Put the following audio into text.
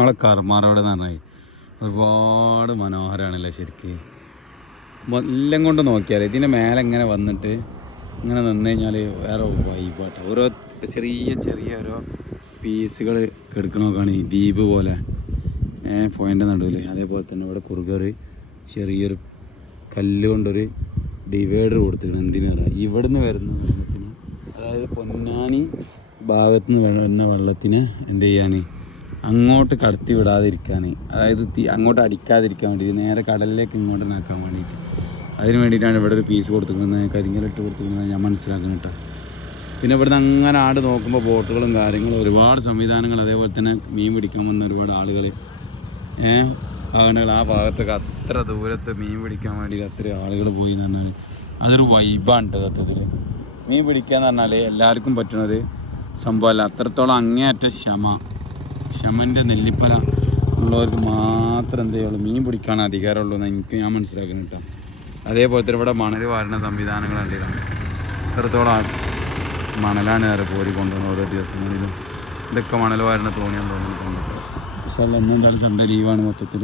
നമ്മളെ കർമാറോട് എന്ന് പറഞ്ഞാൽ ഒരുപാട് മനോഹരമാണല്ലോ ശരിക്ക്. എല്ലാം കൊണ്ട് നോക്കിയാൽ ഇതിൻ്റെ മേലെ ഇങ്ങനെ വന്നിട്ട് ഇങ്ങനെ നിന്ന് കഴിഞ്ഞാൽ വേറെ വൈബാട്ടോ. ഓരോ ചെറിയ ചെറിയ ഓരോ പീസുകൾ കിടക്കണ നോക്കുകയാണ് ഈ ദ്വീപ് പോലെ പോയിൻ്റെ നടുവിൽ. അതേപോലെ തന്നെ ഇവിടെ കുറുകൊരു ചെറിയൊരു കല്ല് കൊണ്ടൊരു ഡിവൈഡർ കൊടുത്തിട്ടുണ്ട്. എന്തിനു പറയാം, ഇവിടുന്ന് വരുന്ന വെള്ളത്തിന്, അതായത് പൊന്നാനി ഭാഗത്ത് നിന്ന് വരുന്ന വെള്ളത്തിന് എന്ത് ചെയ്യാൻ, അങ്ങോട്ട് കടത്തി വിടാതിരിക്കാൻ, അതായത് അങ്ങോട്ട് അടിക്കാതിരിക്കാൻ വേണ്ടിയിട്ട് നേരെ കടലിലേക്ക് ഇങ്ങോട്ട് നാക്കാൻ വേണ്ടിയിട്ട്, അതിന് വേണ്ടിയിട്ടാണ് ഇവിടെ ഒരു പീസ് കൊടുത്തിരിക്കുന്നത്, കരിങ്കലിട്ട് കൊടുത്തിരിക്കുന്നത് ഞാൻ മനസ്സിലാക്കണം കേട്ടോ. പിന്നെ ഇവിടുന്ന് അങ്ങനെ ആട് നോക്കുമ്പോൾ ബോട്ടുകളും കാര്യങ്ങളും ഒരുപാട് സംവിധാനങ്ങൾ, അതേപോലെ തന്നെ മീൻ പിടിക്കാൻ വന്ന ഒരുപാട് ആളുകൾ ആളുകൾ ആ ഭാഗത്തൊക്കെ അത്ര ദൂരത്ത് മീൻ പിടിക്കാൻ വേണ്ടിയിട്ട് അത്ര ആളുകൾ പോയി എന്ന് പറഞ്ഞാൽ അതൊരു വൈബാണ് കേട്ടോ. സത്യത്തിൽ മീൻ പിടിക്കുക എന്ന് പറഞ്ഞാൽ എല്ലാവർക്കും പറ്റുന്നൊരു സംഭവമല്ല. അത്രത്തോളം അങ്ങേയറ്റ ക്ഷമൻ്റെ നെല്ലിപ്പല ഉള്ളവർക്ക് മാത്രം എന്ത് ചെയ്യുള്ളൂ, മീൻ പിടിക്കാൻ അധികാരമുള്ളൂ എന്ന് ഞാൻ മനസ്സിലാക്കുന്നു കേട്ടോ. അതേപോലെ തന്നെ ഇവിടെ മണൽ വാരുന്ന സംവിധാനങ്ങൾ എന്തെങ്കിലും എത്രത്തോളം മണലാണ് നേരെ പോരി കൊണ്ടുപോകുന്നത് ഓരോ ദിവസങ്ങളിലും. ഇതൊക്കെ മണൽ വാരുന്ന തോണിയാൻ തോന്നുന്നുണ്ട്. പക്ഷേ അന്ന് എന്തായാലും സൺഡേ ലീവാണ് മൊത്തത്തിൽ.